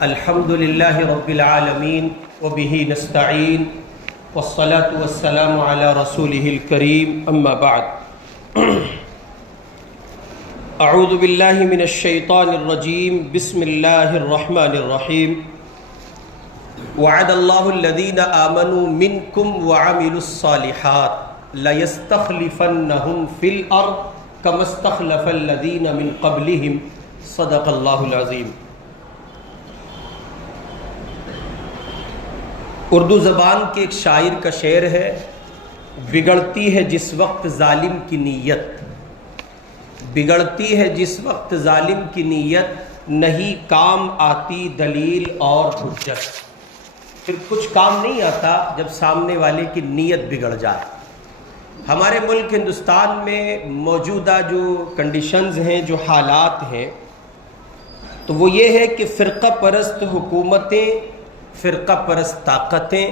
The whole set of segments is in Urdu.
الحمدللہ رب العالمین وبہ نستعین والصلاة والسلام علی رسولہ الکریم اما بعد اعوذ باللہ من الشیطان الرجیم بسم اللہ الرحمن الرحیم وعد اللہ الذین آمنوا منکم وعملوا الصالحات لیستخلفنہم فی الارض کما استخلف الذین من قبلہم صدق اللہ العظیم۔ اردو زبان کے ایک شاعر کا شعر ہے، بگڑتی ہے جس وقت ظالم کی نیت، بگڑتی ہے جس وقت ظالم کی نیت، نہیں کام آتی دلیل اور حجت۔ پھر کچھ کام نہیں آتا جب سامنے والے کی نیت بگڑ جائے۔ ہمارے ملک ہندوستان میں موجودہ جو کنڈیشنز ہیں، جو حالات ہیں، تو وہ یہ ہے کہ فرقہ پرست حکومتیں، فرقہ پرست طاقتیں،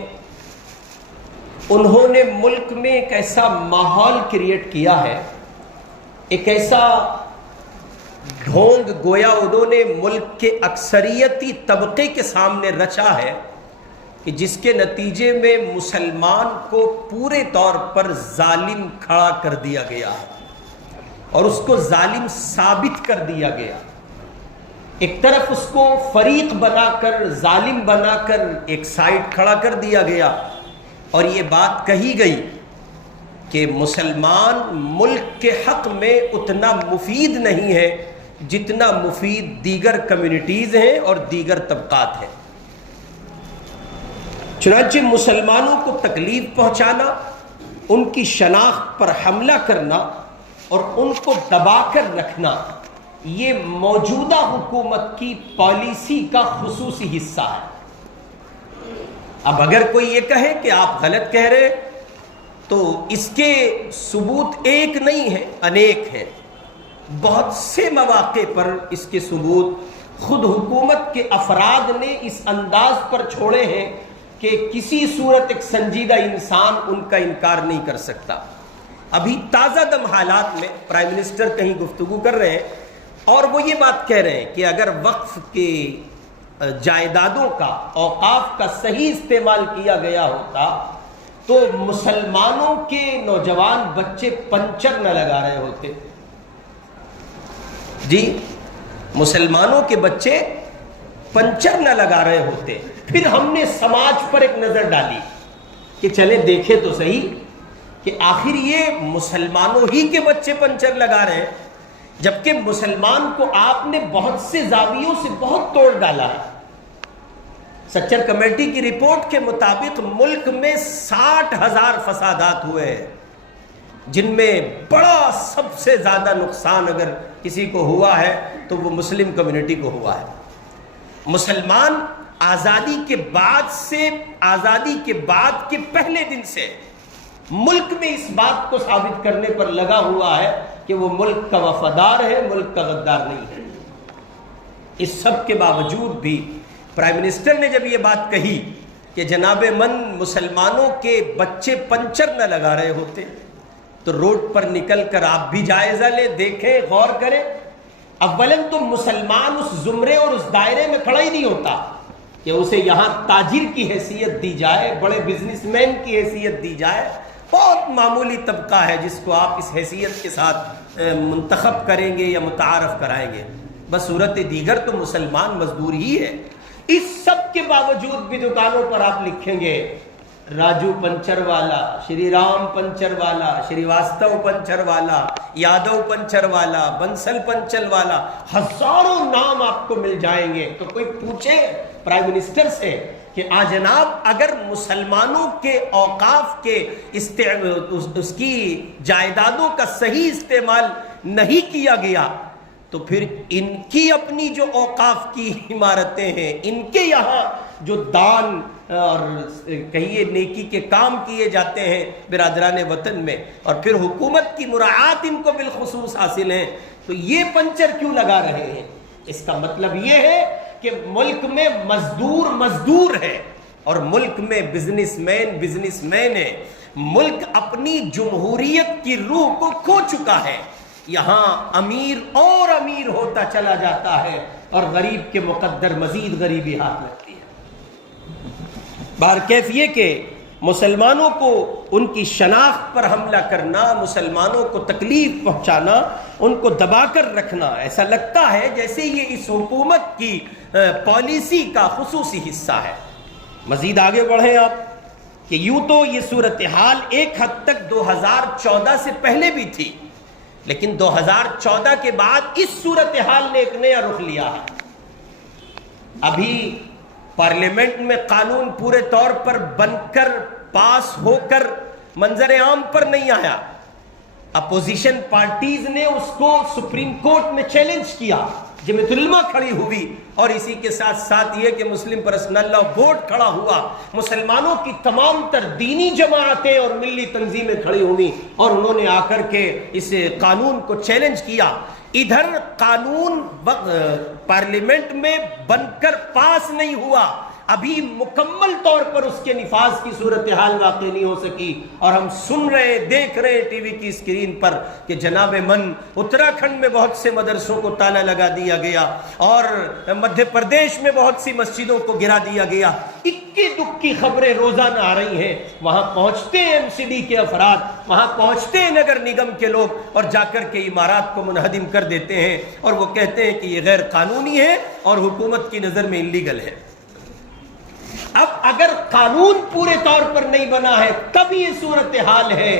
انہوں نے ملک میں ایک ایسا ماحول کریٹ کیا ہے، ایک ایسا ڈھونگ گویا انہوں نے ملک کے اکثریتی طبقے کے سامنے رچا ہے کہ جس کے نتیجے میں مسلمان کو پورے طور پر ظالم کھڑا کر دیا گیا ہے اور اس کو ظالم ثابت کر دیا گیا۔ ایک طرف اس کو فریق بنا کر، ظالم بنا کر ایک سائیڈ کھڑا کر دیا گیا، اور یہ بات کہی گئی کہ مسلمان ملک کے حق میں اتنا مفید نہیں ہے جتنا مفید دیگر کمیونٹیز ہیں اور دیگر طبقات ہیں۔ چنانچہ مسلمانوں کو تکلیف پہنچانا، ان کی شناخت پر حملہ کرنا اور ان کو دبا کر رکھنا، یہ موجودہ حکومت کی پالیسی کا خصوصی حصہ ہے۔ اب اگر کوئی یہ کہے کہ آپ غلط کہہ رہے تو اس کے ثبوت ایک نہیں ہیں، انیک ہیں۔ بہت سے مواقع پر اس کے ثبوت خود حکومت کے افراد نے اس انداز پر چھوڑے ہیں کہ کسی صورت ایک سنجیدہ انسان ان کا انکار نہیں کر سکتا۔ ابھی تازہ دم حالات میں پرائم منسٹر کہیں گفتگو کر رہے ہیں اور وہ یہ بات کہہ رہے ہیں کہ اگر وقف کے جائیدادوں کا، اوقاف کا صحیح استعمال کیا گیا ہوتا تو مسلمانوں کے نوجوان بچے پنچر نہ لگا رہے ہوتے۔ جی، مسلمانوں کے بچے پنچر نہ لگا رہے ہوتے۔ پھر ہم نے سماج پر ایک نظر ڈالی کہ چلے دیکھیں تو صحیح کہ آخر یہ مسلمانوں ہی کے بچے پنچر لگا رہے ہیں، جبکہ مسلمان کو آپ نے بہت سے زاویوں سے بہت توڑ ڈالا ہے۔ سچر کمیٹی کی رپورٹ کے مطابق ملک میں 60,000 فسادات ہوئے ہیں، جن میں بڑا سب سے زیادہ نقصان اگر کسی کو ہوا ہے تو وہ مسلم کمیونٹی کو ہوا ہے۔ مسلمان آزادی کے بعد سے، آزادی کے بعد کے پہلے دن سے ملک میں اس بات کو ثابت کرنے پر لگا ہوا ہے کہ وہ ملک کا وفادار ہے، ملک کا غدار نہیں ہے۔ اس سب کے باوجود بھی پرائم منسٹر نے جب یہ بات کہی کہ جناب من مسلمانوں کے بچے پنچر نہ لگا رہے ہوتے، تو روڈ پر نکل کر آپ بھی جائزہ لیں، دیکھیں، غور کریں۔ اولاً تو مسلمان اس زمرے اور اس دائرے میں کھڑا ہی نہیں ہوتا کہ اسے یہاں تاجر کی حیثیت دی جائے، بڑے بزنس مین کی حیثیت دی جائے۔ بہت معمولی طبقہ ہے جس کو آپ اس حیثیت کے ساتھ منتخب کریں گے یا متعارف کرائیں گے۔ بصورت دیگر تو مسلمان مزدور ہی ہے۔ اس سب کے باوجود بھی دکانوں پر آپ لکھیں گے راجو پنچر والا، شری رام پنچر والا، شری واستو پنچر والا، یادو پنچر والا، بنسل پنچر والا، ہزاروں نام آپ کو مل جائیں گے۔ تو کوئی پوچھے پرائم منسٹر سے کہ جناب اگر مسلمانوں کے اوقاف کے اس کی جائیدادوں کا صحیح استعمال نہیں کیا گیا تو پھر ان کی اپنی جو اوقاف کی عمارتیں ہیں، ان کے یہاں جو دان اور کہیے نیکی کے کام کیے جاتے ہیں برادران وطن میں، اور پھر حکومت کی مراعات ان کو بالخصوص حاصل ہیں، تو یہ پنچر کیوں لگا رہے ہیں؟ اس کا مطلب یہ ہے کہ ملک میں مزدور مزدور ہے اور ملک میں بزنس مین ہے۔ ملک اپنی جمہوریت کی روح کو کھو چکا ہے۔ یہاں امیر اور امیر ہوتا چلا جاتا ہے اور غریب کے مقدر مزید غریبی ہاتھ لگتی ہے۔ بہرکیف یہ کہ مسلمانوں کو ان کی شناخت پر حملہ کرنا، مسلمانوں کو تکلیف پہنچانا، ان کو دبا کر رکھنا، ایسا لگتا ہے جیسے یہ اس حکومت کی پالیسی کا خصوصی حصہ ہے۔ مزید آگے بڑھیں آپ کہ یوں تو یہ صورتحال ایک حد تک 2014 سے پہلے بھی تھی، لیکن 2014 کے بعد اس صورتحال نے ایک نیا رخ لیا ہے۔ ابھی پارلیمنٹ میں قانون پورے طور پر بن کر پاس ہو کر منظر عام پر نہیں آیا، اپوزیشن پارٹیز نے اس کو سپریم کورٹ میں چیلنج کیا، جمعیت علماء کھڑی ہوئی، اور اسی کے ساتھ ساتھ یہ کہ مسلم پرسنل لا بورڈ کھڑا ہوا، مسلمانوں کی تمام تر دینی جماعتیں اور ملی تنظیمیں کھڑی ہوئی اور انہوں نے آ کر کے اس قانون کو چیلنج کیا۔ ادھر قانون پارلیمنٹ میں بن کر پاس نہیں ہوا، ابھی مکمل طور پر اس کے نفاذ کی صورتحال واقع نہیں ہو سکی، اور ہم سن رہے دیکھ رہے ٹی وی کی اسکرین پر کہ جناب من اتراکھنڈ میں بہت سے مدرسوں کو تالا لگا دیا گیا اور مدھیہ پردیش میں بہت سی مسجدوں کو گرا دیا گیا۔ اکی دکھی خبریں روزانہ آ رہی ہیں، وہاں پہنچتے ہیں ایم سی ڈی کے افراد، وہاں پہنچتے ہیں نگر نگم کے لوگ اور جا کر کے عمارات کو منہدم کر دیتے ہیں، اور وہ کہتے ہیں کہ یہ غیر قانونی ہے اور حکومت کی نظر میں انلیگل ہے۔ اب اگر قانون پورے طور پر نہیں بنا ہے تب یہ صورتحال ہے،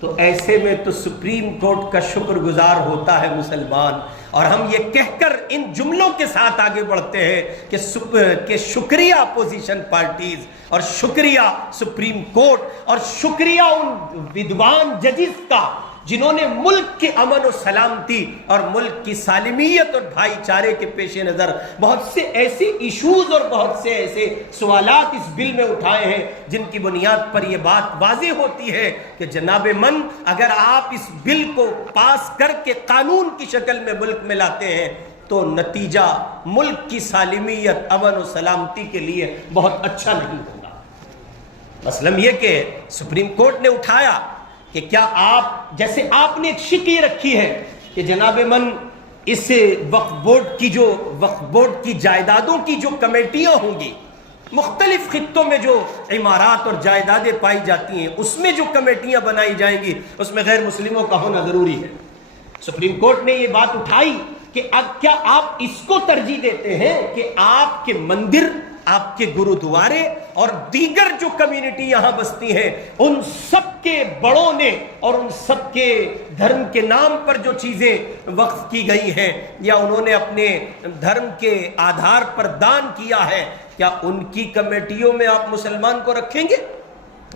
تو ایسے میں تو سپریم کورٹ کا شکر گزار ہوتا ہے مسلمان، اور ہم یہ کہہ کر ان جملوں کے ساتھ آگے بڑھتے ہیں کہ شکریہ اپوزیشن پارٹیز، اور شکریہ سپریم کورٹ، اور شکریہ ان ودوان ججز کا جنہوں نے ملک کے امن و سلامتی اور ملک کی سالمیت اور بھائی چارے کے پیش نظر بہت سے ایسے ایشوز اور بہت سے ایسے سوالات اس بل میں اٹھائے ہیں جن کی بنیاد پر یہ بات واضح ہوتی ہے کہ جناب من اگر آپ اس بل کو پاس کر کے قانون کی شکل میں ملک میں لاتے ہیں تو نتیجہ ملک کی سالمیت، امن و سلامتی کے لیے بہت اچھا نہیں ہوگا۔ مثلاً یہ کہ سپریم کورٹ نے اٹھایا کہ کیا آپ، جیسے آپ نے ایک شک یہ رکھی ہے کہ جناب من اس وقف بورڈ کی جائیدادوں کی جو کمیٹیاں ہوں گی، مختلف خطوں میں جو عمارات اور جائیدادیں پائی جاتی ہیں اس میں جو کمیٹیاں بنائی جائیں گی اس میں غیر مسلموں کا ہونا ضروری ہے۔ سپریم کورٹ نے یہ بات اٹھائی کہ اب کیا آپ اس کو ترجیح دیتے ہیں کہ آپ کے مندر، آپ کے گرودوارے اور دیگر جو کمیونٹی یہاں بستی ہیں ان سب کے بڑوں نے اور ان سب کے دھرم کے نام پر جو چیزیں وقف کی گئی ہیں یا انہوں نے اپنے دھرم کے آدھار پر دان کیا ہے، کیا ان کی کمیٹیوں میں آپ مسلمان کو رکھیں گے؟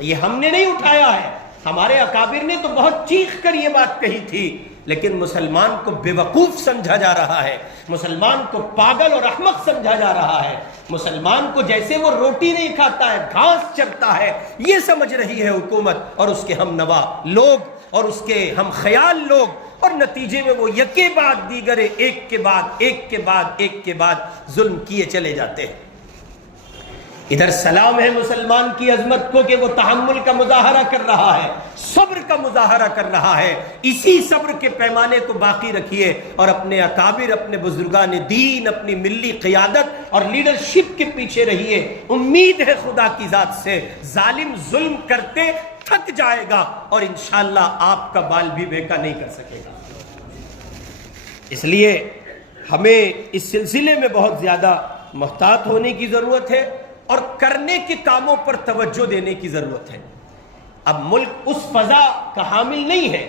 یہ ہم نے نہیں اٹھایا ہے، ہمارے اکابر نے تو بہت چیخ کر یہ بات کہی تھی، لیکن مسلمان کو بے وقوف سمجھا جا رہا ہے، مسلمان کو پاگل اور احمق سمجھا جا رہا ہے، مسلمان کو جیسے وہ روٹی نہیں کھاتا ہے، گھاس چرتا ہے، یہ سمجھ رہی ہے حکومت اور اس کے ہم نوا لوگ اور اس کے ہم خیال لوگ، اور نتیجے میں وہ یکے بعد دیگرے ایک کے بعد ایک کے بعد ایک کے بعد ظلم کیے چلے جاتے ہیں۔ ادھر سلام ہے مسلمان کی عظمت کو کہ وہ تحمل کا مظاہرہ کر رہا ہے، صبر کا مظاہرہ کر رہا ہے، اسی صبر کے پیمانے کو باقی رکھیے اور اپنے اکابر، اپنے بزرگان دین، اپنی ملی قیادت اور لیڈرشپ کے پیچھے رہیے۔ امید ہے خدا کی ذات سے ظالم ظلم کرتے تھک جائے گا اور انشاءاللہ آپ کا بال بھی بیکا نہیں کر سکے گا۔ اس لیے ہمیں اس سلسلے میں بہت زیادہ محتاط ہونے کی ضرورت ہے اور کرنے کے کاموں پر توجہ دینے کی ضرورت ہے۔ اب ملک اس فضا کا حامل نہیں ہے،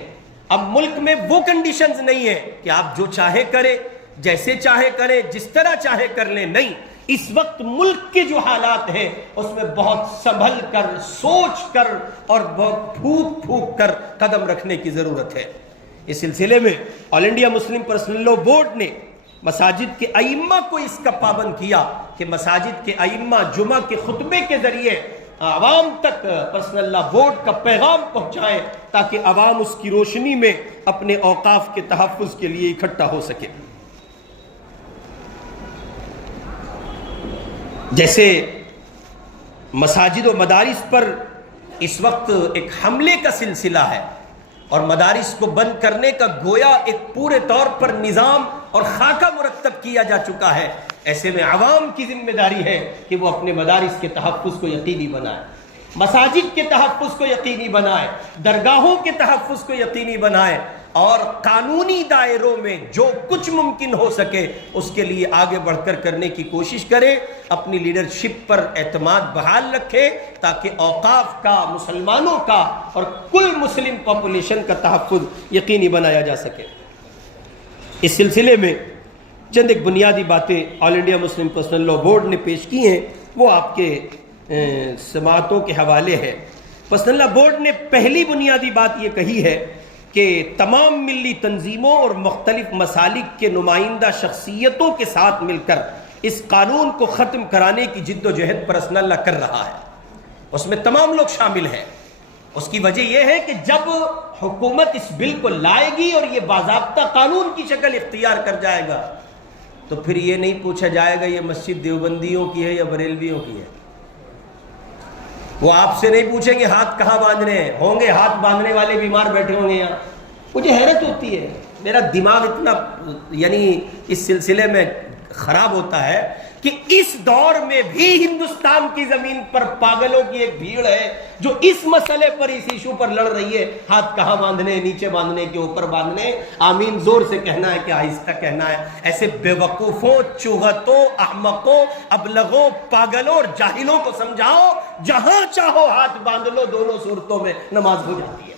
اب ملک میں وہ کنڈیشنز نہیں ہے کہ آپ جو چاہے کریں، جیسے چاہے کریں، جس طرح چاہے کر لیں، نہیں، اس وقت ملک کے جو حالات ہیں اس میں بہت سنبھل کر، سوچ کر اور بہت پھونک پھونک کر قدم رکھنے کی ضرورت ہے۔ اس سلسلے میں آل انڈیا مسلم پرسنل لا بورڈ نے مساجد کے ائمہ کو اس کا پابند کیا کہ مساجد کے ائمہ جمعہ کے خطبے کے ذریعے عوام تک پرسنل لا بورڈ کا پیغام پہنچائیں تاکہ عوام اس کی روشنی میں اپنے اوقاف کے تحفظ کے لیے اکٹھا ہو سکے۔ جیسے مساجد و مدارس پر اس وقت ایک حملے کا سلسلہ ہے، اور مدارس کو بند کرنے کا گویا ایک پورے طور پر نظام اور خاکہ مرتب کیا جا چکا ہے، ایسے میں عوام کی ذمہ داری ہے کہ وہ اپنے مدارس کے تحفظ کو یقینی بنائے، مساجد کے تحفظ کو یقینی بنائے، درگاہوں کے تحفظ کو یقینی بنائے، اور قانونی دائروں میں جو کچھ ممکن ہو سکے اس کے لیے آگے بڑھ کر کرنے کی کوشش کرے، اپنی لیڈرشپ پر اعتماد بحال رکھے تاکہ اوقاف کا، مسلمانوں کا اور کل مسلم پاپولیشن کا تحفظ یقینی بنایا جا سکے۔ اس سلسلے میں چند ایک بنیادی باتیں All India Muslim Personal Law Board نے پیش کی ہیں، وہ آپ کے سماعتوں کے حوالے ہے۔ پرسنل لاء بورڈ نے پہلی بنیادی بات یہ کہی ہے کہ تمام ملی تنظیموں اور مختلف مسالک کے نمائندہ شخصیتوں کے ساتھ مل کر اس قانون کو ختم کرانے کی جد و جہد پرسنل لاء کر رہا ہے، اس میں تمام لوگ شامل ہیں۔ اس کی وجہ یہ ہے کہ جب حکومت اس بل کو لائے گی اور یہ باضابطہ قانون کی شکل اختیار کر جائے گا تو پھر یہ نہیں پوچھا جائے گا یہ مسجد دیوبندیوں کی ہے یا بریلویوں کی ہے۔ وہ آپ سے نہیں پوچھیں گے ہاتھ کہاں باندھنے ہیں، ہوں گے ہاتھ باندھنے والے بیمار بیٹھے ہوں گے یہاں۔ مجھے حیرت ہوتی ہے، میرا دماغ اتنا یعنی اس سلسلے میں خراب ہوتا ہے کہ اس دور میں بھی ہندوستان کی زمین پر پاگلوں کی ایک بھیڑ ہے جو اس مسئلے پر، اس ایشو پر لڑ رہی ہے، ہاتھ کہاں باندھنے، نیچے باندھنے کہ اوپر باندھنے، آمین زور سے کہنا ہے کہ آہستہ کہنا ہے۔ ایسے بے وقوفوں، چوغتوں، احمقوں، ابلغوں، پاگلوں اور جاہلوں کو سمجھاؤ جہاں چاہو ہاتھ باندھ لو، دونوں صورتوں میں نماز ہو جاتی ہے۔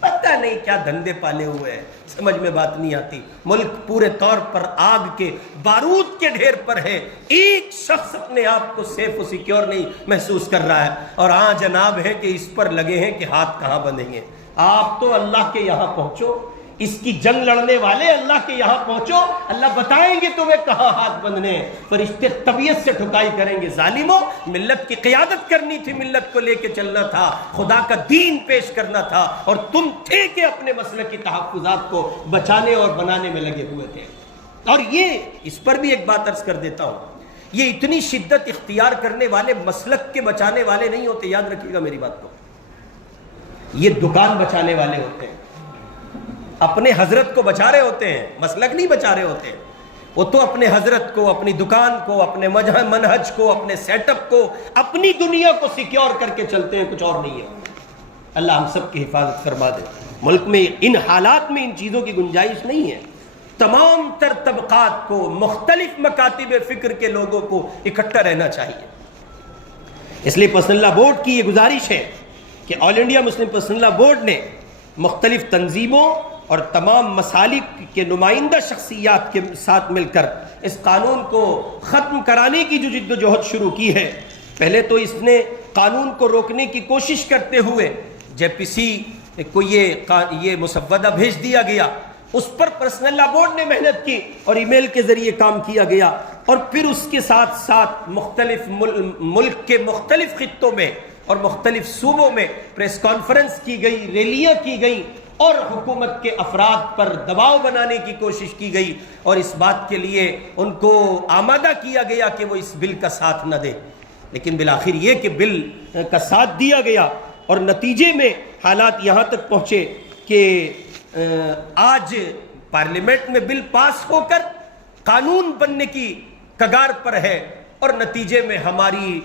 پتہ نہیں کیا دھندے پالے ہوئے ہیں، سمجھ میں بات نہیں آتی۔ ملک پورے طور پر آگ کے بارود کے ڈھیر پر ہے، ایک شخص اپنے آپ کو سیف و سیکیور نہیں محسوس کر رہا ہے، اور ہاں جناب ہے کہ اس پر لگے ہیں کہ ہاتھ کہاں بندھیں گے۔ آپ تو اللہ کے یہاں پہنچو، اس کی جنگ لڑنے والے اللہ کے یہاں پہنچو، اللہ بتائیں گے تمہیں کہاں ہاتھ بندھنے ہیں۔ فرشتے طبیعت سے ٹھکائی کریں گے، ظالموں ملت کی قیادت کرنی تھی، ملت کو لے کے چلنا تھا، خدا کا دین پیش کرنا تھا، اور تم تھے کہ اپنے مسلک کی تحفظات کو بچانے اور بنانے میں لگے ہوئے تھے۔ اور یہ اس پر بھی ایک بات عرض کر دیتا ہوں، یہ اتنی شدت اختیار کرنے والے مسلک کے بچانے والے نہیں ہوتے، یاد رکھیے گا میری بات کو، یہ دکان بچانے والے ہوتے ہیں، اپنے حضرت کو بچا رہے ہوتے ہیں، مسلک نہیں بچا رہے ہوتے۔ وہ تو اپنے حضرت کو، اپنی دکان کو، اپنے منہج کو، اپنے سیٹ اپ کو، اپنی دنیا کو سیکیور کر کے چلتے ہیں، کچھ اور نہیں ہے۔ اللہ ہم سب کی حفاظت فرما دے۔ ملک میں ان حالات میں ان چیزوں کی گنجائش نہیں ہے۔ تمام تر طبقات کو، مختلف مکاتب فکر کے لوگوں کو اکٹھا رہنا چاہیے۔ اس لیے پرسنل لاء بورڈ کی یہ گزارش ہے کہ All India Muslim Personal Law Board نے مختلف تنظیموں اور تمام مسالک کے نمائندہ شخصیات کے ساتھ مل کر اس قانون کو ختم کرانے کی جو جد و جہد شروع کی ہے۔ پہلے تو اس نے قانون کو روکنے کی کوشش کرتے ہوئے جے پی سی کو یہ مسودہ بھیج دیا گیا، اس پر پرسنل لاء بورڈ نے محنت کی اور ای میل کے ذریعے کام کیا گیا، اور پھر اس کے ساتھ ساتھ مختلف ملک کے مختلف خطوں میں اور مختلف صوبوں میں پریس کانفرنس کی گئی، ریلیاں کی گئیں، اور حکومت کے افراد پر دباؤ بنانے کی کوشش کی گئی، اور اس بات کے لیے ان کو آمادہ کیا گیا کہ وہ اس بل کا ساتھ نہ دے۔ لیکن بالآخر یہ کہ بل کا ساتھ دیا گیا، اور نتیجے میں حالات یہاں تک پہنچے کہ آج پارلیمنٹ میں بل پاس ہو کر قانون بننے کی کگار پر ہے، اور نتیجے میں ہماری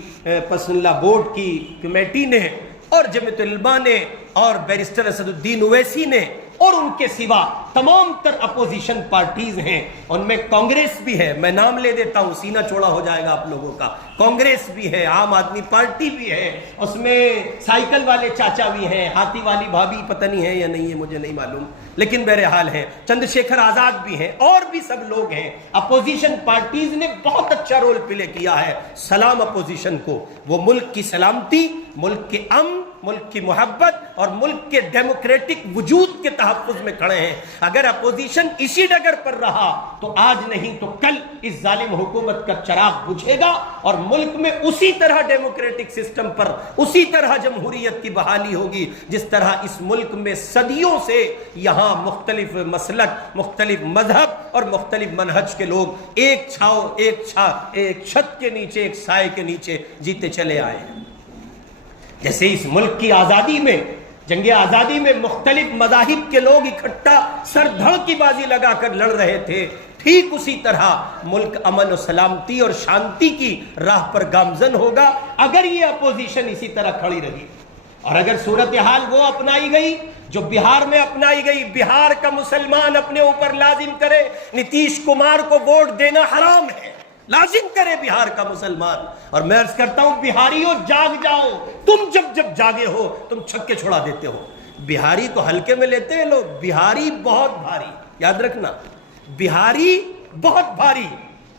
پرسنل لاء بورڈ کی کمیٹی نے اور جمعیت علماء نے اور بیرسٹر اسد الدین اویسی نے اور ان کے سوا تمام تر اپوزیشن پارٹیز ہیں، ان میں کانگریس بھی ہے، میں نام لے دیتا ہوں، سینہ چوڑا ہو جائے گا آپ لوگوں کا، کانگریس بھی ہے، عام آدمی پارٹی بھی ہے، اس میں سائیکل والے چاچا بھی ہیں، ہاتھی والی بھابھی پتہ نہیں ہے یا نہیں ہے مجھے نہیں معلوم، لیکن بہرحال ہے، چندر شیکھر آزاد بھی ہیں، اور بھی سب لوگ ہیں۔ اپوزیشن پارٹیز نے بہت اچھا رول پلے کیا ہے، سلام اپوزیشن کو، وہ ملک کی سلامتی، ملک کے امن، ملک کی محبت اور ملک کے ڈیموکریٹک وجود کے تحفظ میں کھڑے ہیں۔ اگر اپوزیشن اسی ڈگر پر رہا تو آج نہیں تو کل اس ظالم حکومت کا چراغ بجھے گا، اور ملک میں اسی طرح ڈیموکریٹک سسٹم پر اسی طرح جمہوریت کی بحالی ہوگی جس طرح اس ملک میں صدیوں سے یہاں مختلف مسلک، مختلف مذہب اور مختلف منہج کے لوگ ایک چھت کے نیچے، ایک سائے کے نیچے جیتے چلے آئے ہیں۔ جیسے اس ملک کی آزادی میں جنگ آزادی میں مختلف مذاہب کے لوگ اکٹھا سر دھڑ کی بازی لگا کر لڑ رہے تھے، ٹھیک اسی طرح ملک امن و سلامتی اور شانتی کی راہ پر گامزن ہوگا اگر یہ اپوزیشن اسی طرح کھڑی رہی۔ اور اگر صورتحال وہ اپنائی گئی جو بہار میں اپنائی گئی، بہار کا مسلمان اپنے اوپر لازم کرے نتیش کمار کو ووٹ دینا حرام ہے، لازم کرے بہار کا مسلمان۔ اور میں عرض کرتا ہوں بہاریوں جاگ جاؤ، تم جب جاگے ہو تم چھکے چھڑا دیتے ہو۔ بہاری کو ہلکے میں لیتے ہیں لوگ، بہاری بہت بھاری، یاد رکھنا بہاری بہت بھاری۔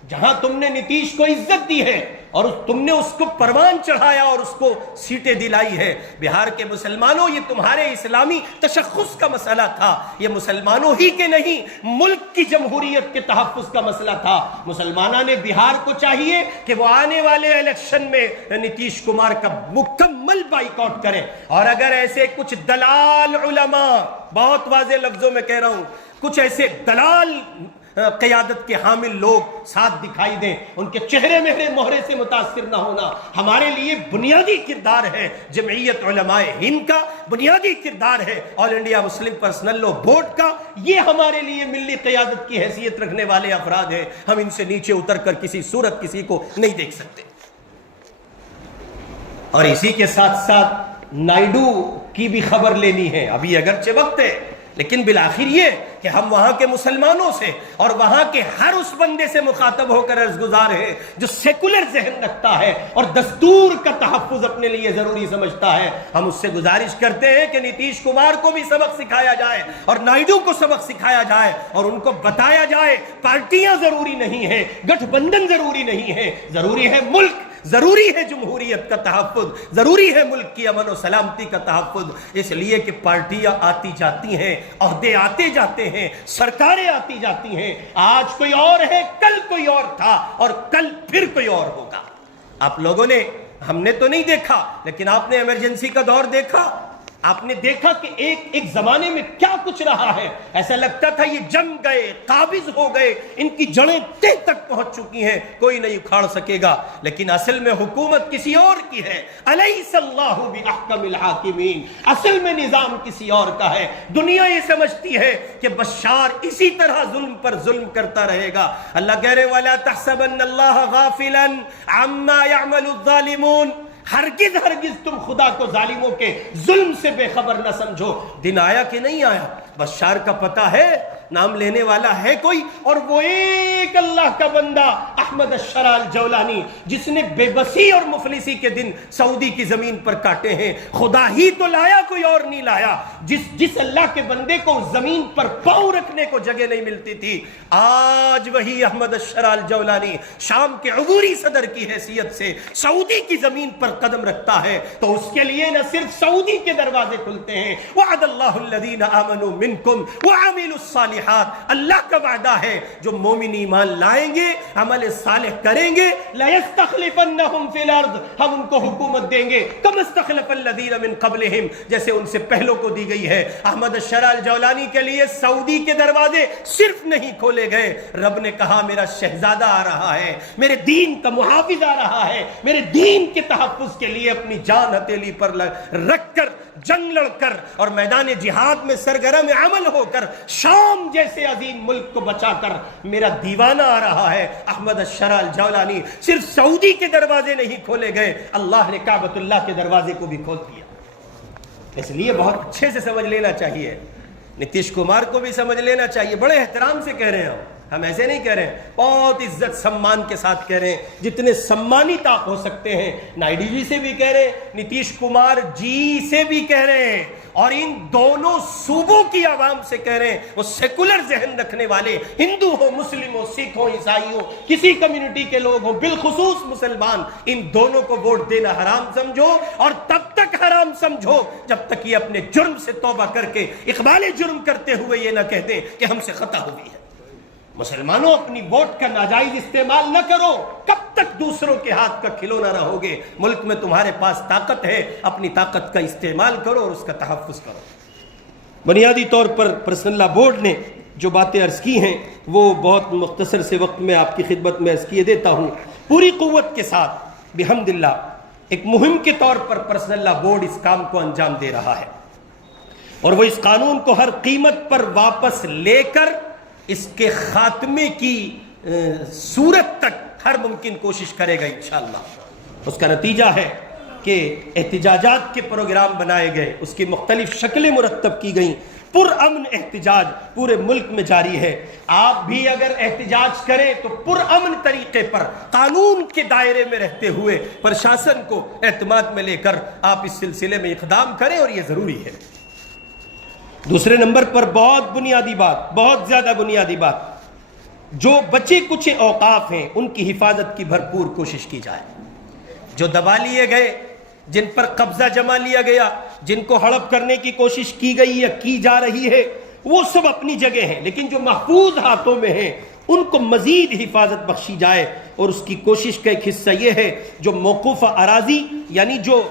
جہاں تم نے نتیش کو عزت دی ہے اور تم نے اس کو پروان چڑھایا اور اس کو سیٹیں دلائی ہے، بہار کے مسلمانوں یہ تمہارے اسلامی تشخص کا مسئلہ تھا، یہ مسلمانوں ہی کے نہیں ملک کی جمہوریت کے تحفظ کا مسئلہ تھا۔ مسلمانوں نے بہار کو چاہیے کہ وہ آنے والے الیکشن میں نتیش کمار کا مکمل بائیکاٹ کریں، اور اگر ایسے کچھ دلال علماء، بہت واضح لفظوں میں کہہ رہا ہوں، کچھ ایسے دلال قیادت کے حامل لوگ ساتھ دکھائی دیں، ان کے چہرے مہرے مہرے سے متاثر نہ ہونا ہمارے لیے بنیادی کردار ہے۔ جمعیت علماء ہند کا بنیادی کردار ہے، All India Muslim Personal Law Board کا، یہ ہمارے لیے ملی قیادت کی حیثیت رکھنے والے افراد ہیں، ہم ان سے نیچے اتر کر کسی صورت کسی کو نہیں دیکھ سکتے۔ اور اسی کے ساتھ ساتھ نائیڈو کی بھی خبر لینی ہے، ابھی اگرچہ وقت ہے لیکن بالآخر یہ کہ ہم وہاں کے مسلمانوں سے اور وہاں کے ہر اس بندے سے مخاطب ہو کر عرض گزار ہے جو سیکولر ذہن رکھتا ہے اور دستور کا تحفظ اپنے لیے ضروری سمجھتا ہے، ہم اس سے گزارش کرتے ہیں کہ نتیش کمار کو بھی سبق سکھایا جائے اور نائیڈو کو سبق سکھایا جائے اور ان کو بتایا جائے پارٹیاں ضروری نہیں ہیں، گٹھ بندھن ضروری نہیں ہے، ضروری ہے ملک، ضروری ہے جمہوریت کا تحفظ، ضروری ہے ملک کی امن و سلامتی کا تحفظ۔ اس لیے کہ پارٹیاں آتی جاتی ہیں، عہدے آتے جاتے ہیں، سرکاریں آتی جاتی ہیں، آج کوئی اور ہے، کل کوئی اور تھا اور کل پھر کوئی اور ہوگا۔ آپ لوگوں نے، ہم نے تو نہیں دیکھا لیکن آپ نے ایمرجنسی کا دور دیکھا، آپ نے دیکھا کہ ایک زمانے میں کیا کچھ رہا ہے، ایسا لگتا تھا یہ جم گئے، قابض ہو گئے، ان کی جڑیں تہ تک پہنچ چکی ہیں، کوئی نہیں اکھاڑ سکے گا، لیکن اصل میں حکومت کسی اور کی ہے۔ الیس اللہ باحکم الحاکمین، اصل میں نظام کسی اور کا ہے۔ دنیا یہ سمجھتی ہے کہ بشار اسی طرح ظلم پر ظلم کرتا رہے گا۔ اللہ کہہ رہے وَلَا تَحْسَبَنَّ اللَّهَ غَافِلًا عَمَّا يَعْمَلُ الظَّالِمُونَ، ہرگز تم خدا کو ظالموں کے ظلم سے بے خبر نہ سمجھو۔ دن آیا کہ نہیں آیا، بشار کا پتہ ہے، نام لینے والا ہے کوئی، اور وہ ایک اللہ کا بندہ احمد الشرع الجولانی جس نے بے بسی اور مفلسی کے دن سعودی کی زمین پر کاٹے ہیں، خدا ہی تو لایا، کوئی اور نہیں لایا۔ جس اللہ کے بندے کو زمین پر پاؤں رکھنے کو جگہ نہیں ملتی تھی، آج وہی احمد الشرع الجولانی شام کے عبوری صدر کی حیثیت سے سعودی کی زمین پر قدم رکھتا ہے تو اس کے لیے نہ صرف سعودی کے دروازے کھلتے ہیں، وعد اللہ الذین آمنوا منکم وعملوا الصالحات، اللہ کا وعدہ ہے جو مومن ایمان لائیں گے، عمل صالح کریں گے، لَيَسْتَخْلِفَنَّهُمْ فِي الْأَرْضِ، ہم ان کو حکومت دیں گے، كَمَا اسْتَخْلَفَ الَّذِينَ مِنْ قَبْلِهِمْ، جیسے ان سے پہلوں کو دی گئی ہے۔ احمد الشرع الجولانی کے لیے سعودی کے دروازے صرف نہیں کھولے گئے، رب نے کہا میرا شہزادہ آ رہا ہے، میرے دین کا محافظ آ رہا ہے، میرے دین کے تحفظ کے لیے اپنی جان ہتھیلی پر رکھ کر جنگ لڑ کر اور میدان جہاد میں سرگرم عمل ہو کر شام جیسے عظیم ملک کو بچا کر میرا دیوانہ آ رہا ہے۔ احمد الشرع الجولانی، صرف سعودی کے دروازے نہیں کھولے گئے، اللہ نے کعبۃ اللہ کے دروازے کو بھی کھول دیا۔ اس لیے بہت اچھے سے سمجھ لینا چاہیے، نتیش کمار کو بھی سمجھ لینا چاہیے، بڑے احترام سے کہہ رہے ہیں ہم ایسے نہیں کہہ رہے ہیں، بہت عزت سمان کے ساتھ کہہ رہے ہیں، جتنے سمانت آپ ہو سکتے ہیں۔ نائیڈو جی سے بھی کہہ رہے ہیں، نتیش کمار جی سے بھی کہہ رہے ہیں، اور ان دونوں صوبوں کی عوام سے کہہ رہے ہیں، وہ سیکولر ذہن رکھنے والے، ہندو ہو، مسلم ہو، سکھ ہو، عیسائی ہو، کسی کمیونٹی کے لوگ ہوں، بالخصوص مسلمان، ان دونوں کو ووٹ دینا حرام سمجھو، اور تب تک حرام سمجھو جب تک یہ اپنے جرم سے توبہ کر کے اقبال جرم کرتے ہوئے یہ نہ کہتے کہ ہم سے خطا ہوئی ہے۔ مسلمانوں، اپنی ووٹ کا ناجائز استعمال نہ کرو، کب تک دوسروں کے ہاتھ کا کھلونا رہو گے؟ ملک میں تمہارے پاس طاقت ہے، اپنی طاقت کا استعمال کرو اور اس کا تحفظ کرو۔ بنیادی طور پر پرسنل لاء بورڈ نے جو باتیں عرض کی ہیں وہ بہت مختصر سے وقت میں آپ کی خدمت میں عرض کیے دیتا ہوں۔ پوری قوت کے ساتھ بحمد اللہ ایک مہم کے طور پر پرسنل لاء بورڈ اس کام کو انجام دے رہا ہے۔ اور وہ اس قانون کو ہر قیمت پر واپس لے کر اس کے خاتمے کی صورت تک ہر ممکن کوشش کرے گا انشاءاللہ۔ اس کا نتیجہ ہے کہ احتجاجات کے پروگرام بنائے گئے، اس کی مختلف شکلیں مرتب کی گئیں، پرامن احتجاج پورے ملک میں جاری ہے۔ آپ بھی اگر احتجاج کریں تو پرامن طریقے پر قانون کے دائرے میں رہتے ہوئے پرشاسن کو اعتماد میں لے کر آپ اس سلسلے میں اقدام کریں، اور یہ ضروری ہے۔ دوسرے نمبر پر بہت بنیادی بات، بہت زیادہ بنیادی بات، جو بچے کچھ اوقاف ہیں ان کی حفاظت کی بھرپور کوشش کی جائے۔ جو دبا لیے گئے، جن پر قبضہ جما لیا گیا، جن کو ہڑپ کرنے کی کوشش کی گئی یا کی جا رہی ہے، وہ سب اپنی جگہ ہیں، لیکن جو محفوظ ہاتھوں میں ہیں ان کو مزید حفاظت بخشی جائے۔ اور اس کی کوشش کا ایک حصہ یہ ہے جو موقوفہ اراضی یعنی جو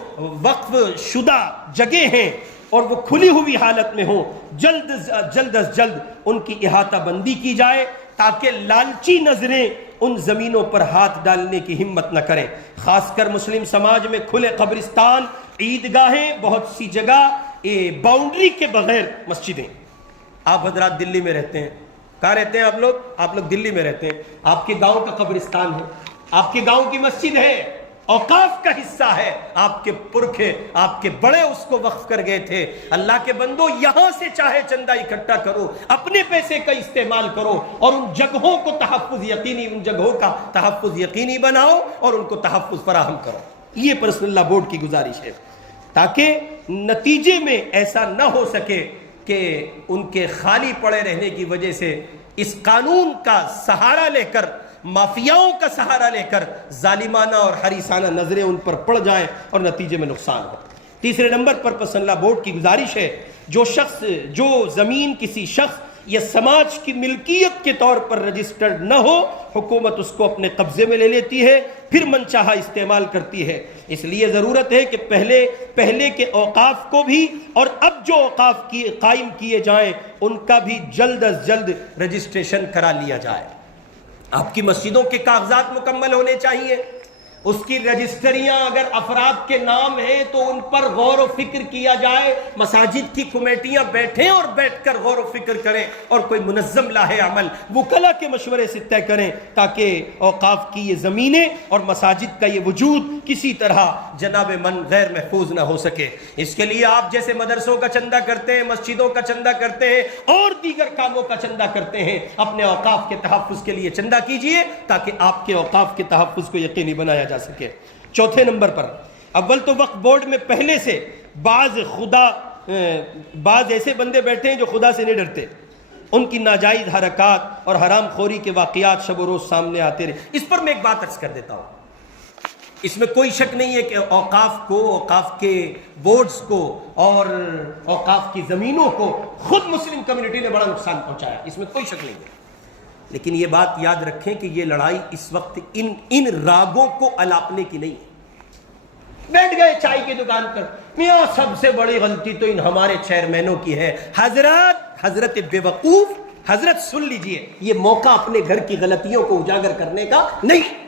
وقف شدہ جگہ ہیں اور وہ کھلی ہوئی حالت میں ہوں، جلد از جلد ان کی احاطہ بندی کی جائے تاکہ لالچی نظریں ان زمینوں پر ہاتھ ڈالنے کی ہمت نہ کریں۔ خاص کر مسلم سماج میں کھلے قبرستان، عیدگاہیں، بہت سی جگہ باؤنڈری کے بغیر مسجدیں۔ آپ حضرات دلی میں رہتے ہیں، کہاں رہتے ہیں آپ لوگ دلی میں رہتے ہیں، آپ کے گاؤں کا قبرستان ہے، آپ کے گاؤں کی مسجد ہے، اوقاف کا حصہ ہے، آپ کے پرکھے، آپ کے بڑے اس کو وقف کر گئے تھے۔ اللہ کے بندو، یہاں سے چاہے چندہ اکٹھا کرو، اپنے پیسے کا استعمال کرو اور ان جگہوں کو ان جگہوں کا تحفظ یقینی بناؤ اور ان کو تحفظ فراہم کرو۔ یہ پرسنل لا بورڈ کی گزارش ہے، تاکہ نتیجے میں ایسا نہ ہو سکے کہ ان کے خالی پڑے رہنے کی وجہ سے اس قانون کا سہارا لے کر، مافیاؤں کا سہارا لے کر ظالمانہ اور حریصانہ نظریں ان پر پڑ جائیں اور نتیجے میں نقصان ہو۔ تیسرے نمبر پر پرسنل لا بورڈ کی گزارش ہے، جو زمین کسی شخص یا سماج کی ملکیت کے طور پر رجسٹرڈ نہ ہو، حکومت اس کو اپنے قبضے میں لے لیتی ہے، پھر من چاہا استعمال کرتی ہے۔ اس لیے ضرورت ہے کہ پہلے کے اوقاف کو بھی اور اب جو اوقاف قائم کیے جائیں ان کا بھی جلد از جلد رجسٹریشن کرا لیا جائے۔ آپ کی مسجدوں کے کاغذات مکمل ہونے چاہیے، اس کی رجسٹریاں اگر افراد کے نام ہیں تو ان پر غور و فکر کیا جائے، مساجد کی کمیٹیاں بیٹھیں اور بیٹھ کر غور و فکر کریں اور کوئی منظم لاہے عمل وکلا کے مشورے سے طے کریں، تاکہ اوقاف کی یہ زمینیں اور مساجد کا یہ وجود کسی طرح جناب من غیر محفوظ نہ ہو سکے۔ اس کے لیے آپ جیسے مدرسوں کا چندہ کرتے ہیں، مسجدوں کا چندہ کرتے ہیں اور دیگر کاموں کا چندہ کرتے ہیں، اپنے اوقاف کے تحفظ کے لیے چندہ کیجئے تاکہ آپ کے اوقاف کے تحفظ کو یقینی بنایا جا سکے۔ چوتھے نمبر پر، اول تو وقف بورڈ میں پہلے سے بعض ایسے بندے بیٹھے ہیں جو خدا سے نہیں ڈرتے، ان کی ناجائز حرکات اور حرام خوری کے واقعات شب و روز سامنے آتے رہے۔ اس پر میں ایک بات عرض کر دیتا ہوں، اس میں کوئی شک نہیں ہے کہ اوقاف کے بورڈز کو اور اوقاف کی زمینوں کو خود مسلم کمیونٹی نے بڑا نقصان پہنچایا، اس میں کوئی شک نہیں ہے۔ لیکن یہ بات یاد رکھیں کہ یہ لڑائی اس وقت ان راگوں کو الاپنے کی نہیں ہے۔ بیٹھ گئے چائے کی دکان پر، میاں سب سے بڑی غلطی تو ان ہمارے چیئرمینوں کی ہے۔ حضرت بے وقوف، حضرت سن لیجئے، یہ موقع اپنے گھر کی غلطیوں کو اجاگر کرنے کا نہیں۔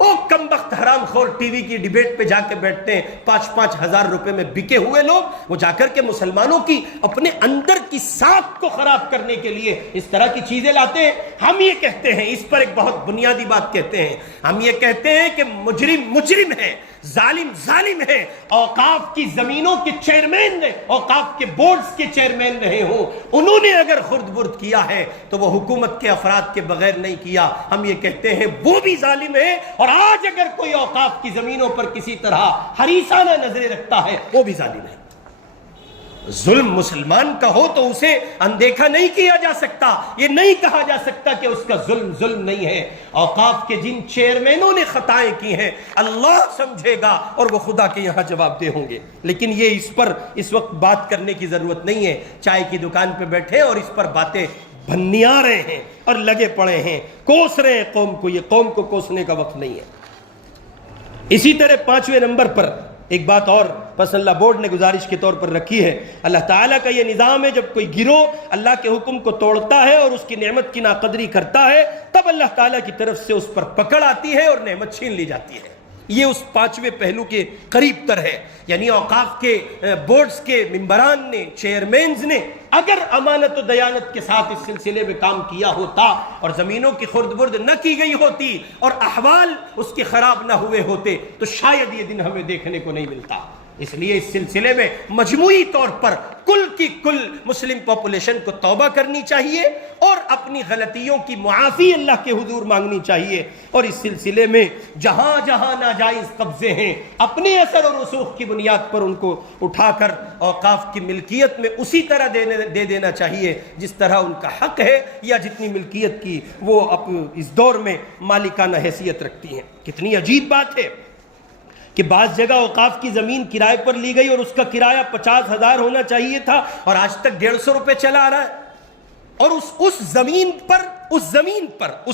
او کم بخت حرام خور ٹی وی کی ڈیبیٹ پہ جا کے بیٹھتے ہیں، 5,000 روپے میں بکے ہوئے لوگ، وہ جا کر کے مسلمانوں کی اپنے اندر کی ساکھ کو خراب کرنے کے لیے اس طرح کی چیزیں لاتے ہیں۔ ہم یہ کہتے ہیں، اس پر ایک بہت بنیادی بات کہتے ہیں، ہم یہ کہتے ہیں کہ مجرم ہے، ظالم ہے، اوقاف کی زمینوں کے چیئرمین نے، اوقاف کے بورڈز کے چیئرمین رہے ہوں، انہوں نے اگر خرد برد کیا ہے تو وہ حکومت کے افراد کے بغیر نہیں کیا۔ ہم یہ کہتے ہیں وہ بھی ظالم ہے، اور آج اگر کوئی اوقاف کی زمینوں پر کسی طرح حریصانہ نظریں رکھتا ہے وہ بھی ظالم ہے۔ ظلم مسلمان کا ہو تو اسے اندیکھا نہیں کیا جا سکتا، یہ نہیں کہا جا سکتا کہ اس کا ظلم نہیں ہے۔ اوقاف کے جن چیئرمینوں نے خطائیں کی ہیں اللہ سمجھے گا اور وہ خدا کے یہاں جواب دہ ہوں گے، لیکن یہ اس پر اس وقت بات کرنے کی ضرورت نہیں ہے۔ چائے کی دکان پہ بیٹھے اور اس پر باتیں بھنیا رہے ہیں اور لگے پڑے ہیں، کوس رہے ہیں قوم کو، یہ قوم کو کوسنے کا وقت نہیں ہے۔ اسی طرح 5ویں نمبر پر ایک بات اور پرسنل لا بورڈ نے گزارش کے طور پر رکھی ہے۔ اللہ تعالیٰ کا یہ نظام ہے، جب کوئی گروہ اللہ کے حکم کو توڑتا ہے اور اس کی نعمت کی ناقدری کرتا ہے، تب اللہ تعالیٰ کی طرف سے اس پر پکڑ آتی ہے اور نعمت چھین لی جاتی ہے۔ یہ اس پانچویں پہلو کے قریب تر ہے. یعنی اوقاف کے بورڈز کے ممبران نے، چیئرمینز نے اگر امانت و دیانت کے ساتھ اس سلسلے میں کام کیا ہوتا اور زمینوں کی خرد برد نہ کی گئی ہوتی اور احوال اس کے خراب نہ ہوئے ہوتے تو شاید یہ دن ہمیں دیکھنے کو نہیں ملتا. اس لیے اس سلسلے میں مجموعی طور پر کل کی کل مسلم پاپولیشن کو توبہ کرنی چاہیے اور اپنی غلطیوں کی معافی اللہ کے حضور مانگنی چاہیے. اور اس سلسلے میں جہاں جہاں ناجائز قبضے ہیں اپنے اثر اور رسوخ کی بنیاد پر ان کو اٹھا کر اوقاف کی ملکیت میں اسی طرح دے دینا چاہیے جس طرح ان کا حق ہے یا جتنی ملکیت کی وہ اس دور میں مالکانہ حیثیت رکھتی ہیں. کتنی عجیب بات ہے کہ بعض جگہ اوقاف کی زمین کرائے پر لی گئی اور اس کا کرایہ 50,000 ہونا چاہیے تھا اور آج تک 150 روپے چلا آ رہا ہے. اور اس زمین پر اس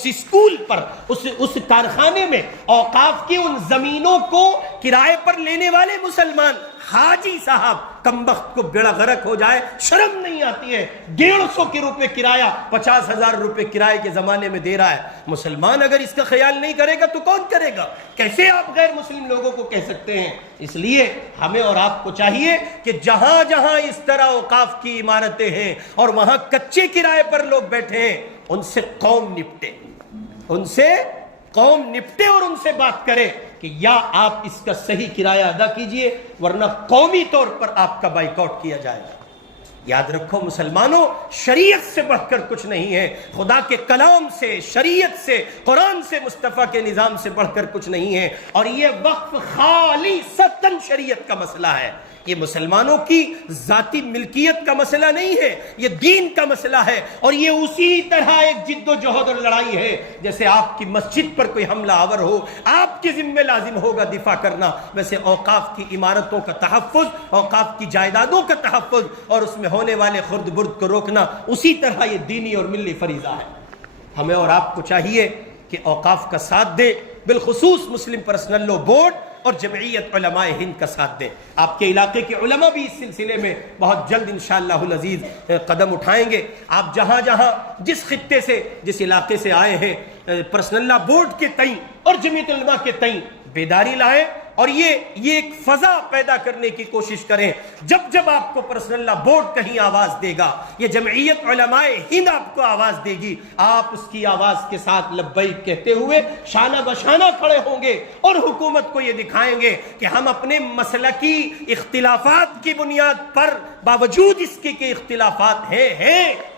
اسکول پر اس کارخانے میں اوقاف کی ان زمینوں کو کرائے پر لینے والے مسلمان حاجی صاحب کمبخت کو بیڑا غرق ہو جائے شرم نہیں آتی ہے. 150 روپے کرایہ 50,000 روپے کرائے کے زمانے میں دے رہا ہے. مسلمان اگر اس کا خیال نہیں کرے گا تو کون کرے گا؟ کیسے آپ غیر مسلم لوگوں کو کہہ سکتے ہیں؟ اس لیے ہمیں اور آپ کو چاہیے کہ جہاں جہاں اس طرح اوقاف کی عمارتیں ہیں اور وہاں کچے کرائے پر لوگ بیٹھے ہیں ان سے قوم نپٹے اور ان سے بات کرے کہ یا آپ اس کا صحیح کرایہ ادا کیجئے ورنہ قومی طور پر آپ کا بائیکاٹ کیا جائے گا. یاد رکھو مسلمانوں، شریعت سے بڑھ کر کچھ نہیں ہے. خدا کے کلام سے، شریعت سے، قرآن سے، مصطفیٰ کے نظام سے بڑھ کر کچھ نہیں ہے. اور یہ وقف خالصتاً شریعت کا مسئلہ ہے. یہ مسلمانوں کی ذاتی ملکیت کا مسئلہ نہیں ہے، یہ دین کا مسئلہ ہے. اور یہ اسی طرح ایک جد و جہد اور لڑائی ہے جیسے آپ کی مسجد پر کوئی حملہ آور ہو آپ کے ذمہ لازم ہوگا دفاع کرنا، ویسے اوقاف کی عمارتوں کا تحفظ، اوقاف کی جائیدادوں کا تحفظ اور اس میں ہونے والے خرد برد کو روکنا اسی طرح یہ دینی اور ملی فریضہ ہے. ہمیں اور آپ کو چاہیے کہ اوقاف کا ساتھ دے، بالخصوص مسلم پرسنل لاء بورڈ اور جمعیت علماء ہند کا ساتھ دیں. آپ کے علاقے کے علماء بھی اس سلسلے میں بہت جلد انشاءاللہ العزیز قدم اٹھائیں گے. آپ جہاں جہاں جس خطے سے، جس علاقے سے آئے ہیں، پرسنل لاء بورڈ کے تئیں اور جمعیت علماء کے تئیں بیداری لائیں اور یہ ایک فضا پیدا کرنے کی کوشش کریں. جب آپ کو پرسنل لاء بورڈ کہیں آواز دے گا، یہ جمعیت علماء ہند آپ کو آواز دے گی، آپ اس کی آواز کے ساتھ لبیک کہتے ہوئے شانہ بشانہ کھڑے ہوں گے اور حکومت کو یہ دکھائیں گے کہ ہم اپنے مسلکی اختلافات کی بنیاد پر باوجود اس کے کہ اختلافات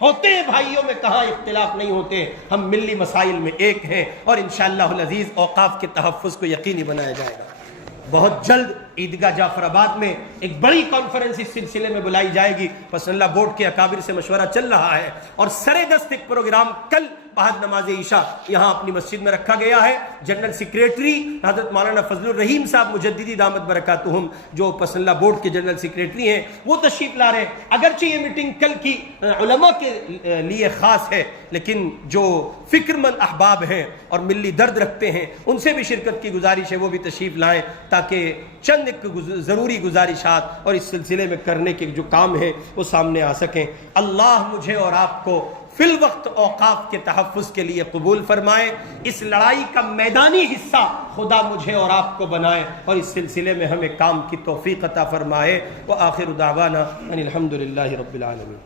ہوتے ہیں بھائیوں میں کہاں اختلاف نہیں ہوتے، ہم ملی مسائل میں ایک ہیں اور انشاءاللہ العزیز اوقاف کے تحفظ کو یقینی بنایا جائے گا. بہت جلد عیدگاہ جعفر آباد میں ایک بڑی کانفرنس اس سلسلے میں بلائی جائے گی. پرسنل لاء بورڈ کے اکابر سے مشورہ چل رہا ہے اور سر دست ایک پروگرام کل بعد نماز عشاء یہاں اپنی مسجد میں رکھا گیا ہے. جنرل سیکریٹری حضرت مولانا فضل الرحیم صاحب مجددی دامت برکاتہم جو پرسنل لاء بورڈ کے جنرل سیکریٹری ہیں وہ تشریف لا رہے ہیں. اگرچہ یہ میٹنگ کل کی علماء کے لیے خاص ہے لیکن جو فکر مند احباب ہیں اور ملی درد رکھتے ہیں ان سے بھی شرکت کی گزارش ہے وہ بھی تشریف لائیں تاکہ چند ایک ضروری گزارشات اور اس سلسلے میں کرنے کے جو کام ہیں وہ سامنے آ سکیں. اللہ مجھے اور آپ کو فی الوقت اوقاف کے تحفظ کے لیے قبول فرمائے. اس لڑائی کا میدانی حصہ خدا مجھے اور آپ کو بنائے اور اس سلسلے میں ہمیں کام کی توفیق عطا فرمائے. وآخر دعوانا ان الحمد للہ رب العالمین.